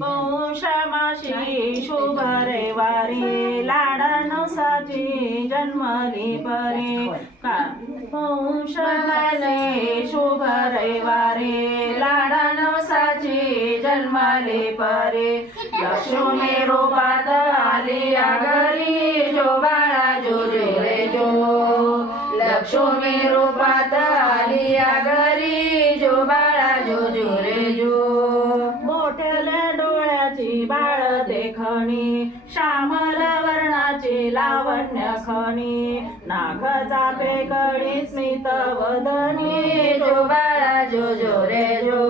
पौषमासी शुभ रविवारी लाडा नवसाची जन्मली परी पौषमासी शुभ रविवारी लाडा नवसाची जन्मली परी लक्ष्मी रूपात आली घरी जो बाळा जो रे जो लक्ष्मी रूपात आली घरी जो बाळा जो रे जो मोठ्या डोळ्याची बाळ देखणी श्यामल वर्णाची लावण्य खणी नागाचा पेकडी स्मित वदनी जो बाळा जो रे जो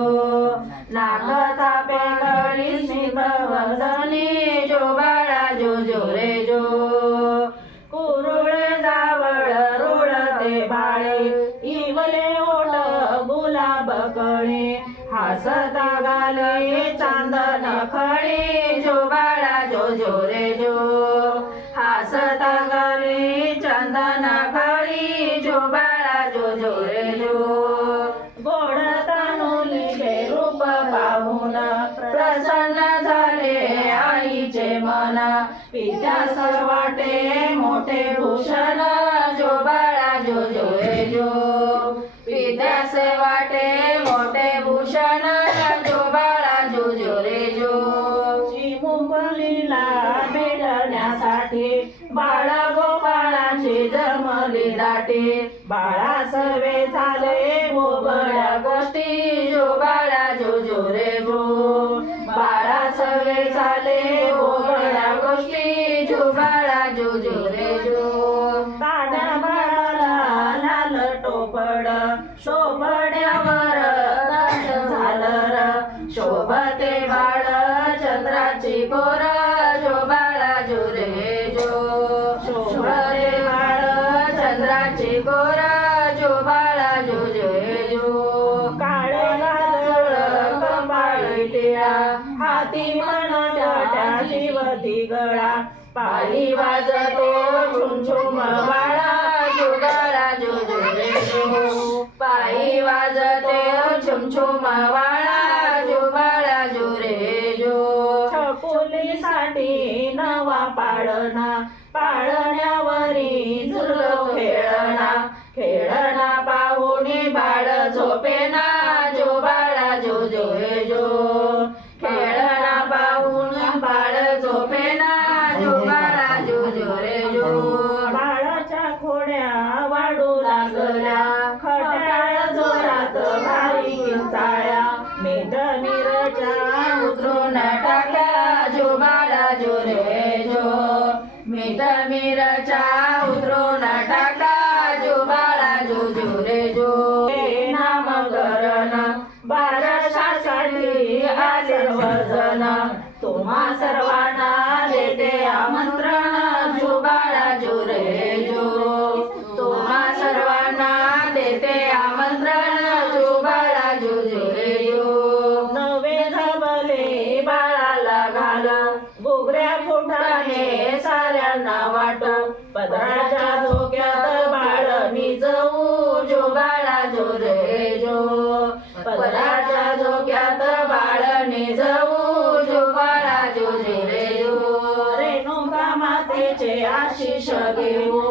नागाचा पेकडी स्मित वदनी जो बाळा जो रे जो कुरुळ जावळ रुळते बाळे इवले ओट गुलाब कळे हसता गाले चांदन खळे जो बाळा जो रे जो हसता गाले चांदन खळे जो बाळा जो रे जो गोड तानुलीचे रूप पाहून प्रसन्न झाले आईचे मन पित्यास वाटे मोठे भूषण जो बाळा जो रे जो पित्यास वाटे मोठे भूषण जो बाळा जो रे जो चिमुकलीला भेटण्यासाठी बाळा गोपाळाची जमली दाटी बाळा सर्वे झाले बोबड्या गोष्टी जो बाळा जो रे जो बाळा सर्वे झाले बोबड्या गोष्टी जो बाळा जो रे जो ताड्या बाळाला लाल टोपड शोभड्यावर दाट झालं शोभते बाळ चंद्राची कोर जो बाळा जो रे जो शोभते बाळ चंद्राची कोर जो बाळा जो रे जो काळे गाजळ कपाळी टिळा हाती मन टाटा जीवती गळा पायी वाजतो झुमझुम बाळा जो बाळा जो रे जो पायी वाजतो झुमझुम बाळा जो बाळा जो रे जो छकुलीसाठी नवा पाळणा पाळण्यावरी झुलो खेळणा पाहुणे बाळ झोपेना जो बाळा जो रे जो खेळणा पाहुणे बाळ झोपेना जो बाळा जो रे जो बाळाच्या खोड्या वाढू लागल्या खट्याळ जोरात भारी किंचाळ्या मीठ मिरच्या उतरून टाकल्या जो बाळा जो रे जो मीठ मिरच्या उतरून टाकल्या जो बाळा जो रे जो नामकरण बारशासाठी आले वजन तुम्हा सर्वांना देते आमंत्रण जो बाळा जो रे जो तुम्हा सर्वांना देते आमंत्रण जो बाळा जो रे जो नवे धबले बाळाला घालो घुगऱ्या फुटाने साऱ्यांना वाटो पदराच्या झोक्यात बाळ निजवू जो बाळा जो रे जो पदराच्या झोक्यात बाळ निजवू जो बाळा जो रे जो रेणुका मातेचे आशीष घेऊ